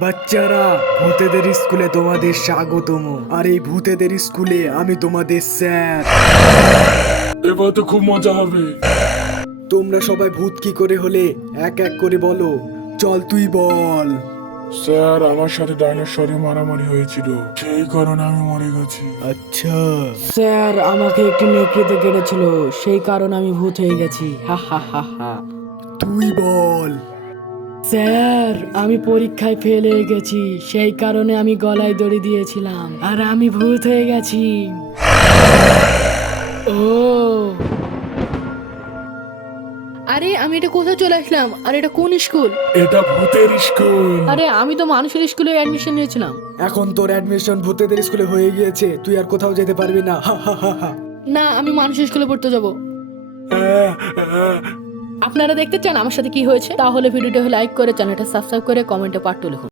বাচ্চারা, ভূতেদের স্কুলে তোমাদের স্বাগতম। আর এই ভূতেদের স্কুলে আমি তোমাদের স্যার। এবার তো খুব মজা হবে। তোমরা সবাই ভূত কি করে হলে এক এক করে বলো। চল তুই বল। স্যার, আমার সাথে ডাইনোসরের মারামারি হয়েছিল, সেই কারণে আমি মরে গেছি। আচ্ছা, স্যার, আমাকে একটি নেকড়েতে কেটেছিল, সেই কারণে আমি ভূত হয়ে গেছি। হা হা হা হা। তুই বল। স্যার, আমি পরীক্ষায় ফেল হয়ে গেছি, সেই কারণে আমি গলায় দড়ি দিয়েছিলাম আর আমি ভূত হয়ে গেছি। ও আরে, আমি এটা কোথায় চলে আসলাম? আর এটা কোন স্কুল? এটা ভূতের স্কুল। আরে, আমি তো মানুষের স্কুলে অ্যাডমিশন নিয়েছিলাম। এখন তোর অ্যাডমিশন ভূতেদের স্কুলে হয়ে গিয়েছে, তুই আর কোথাও যেতে পারবি না। হা হা হা হা। না, আমি মানুষের স্কুলে পড়তে যাব। আহ, আহ। আপনারা দেখতে চান আমার সাথে কি হয়েছে? তাহলে ভিডিওটা লাইক করে চ্যানেলটা সাবস্ক্রাইব করে কমেন্টে পার্ট 2 লিখুন।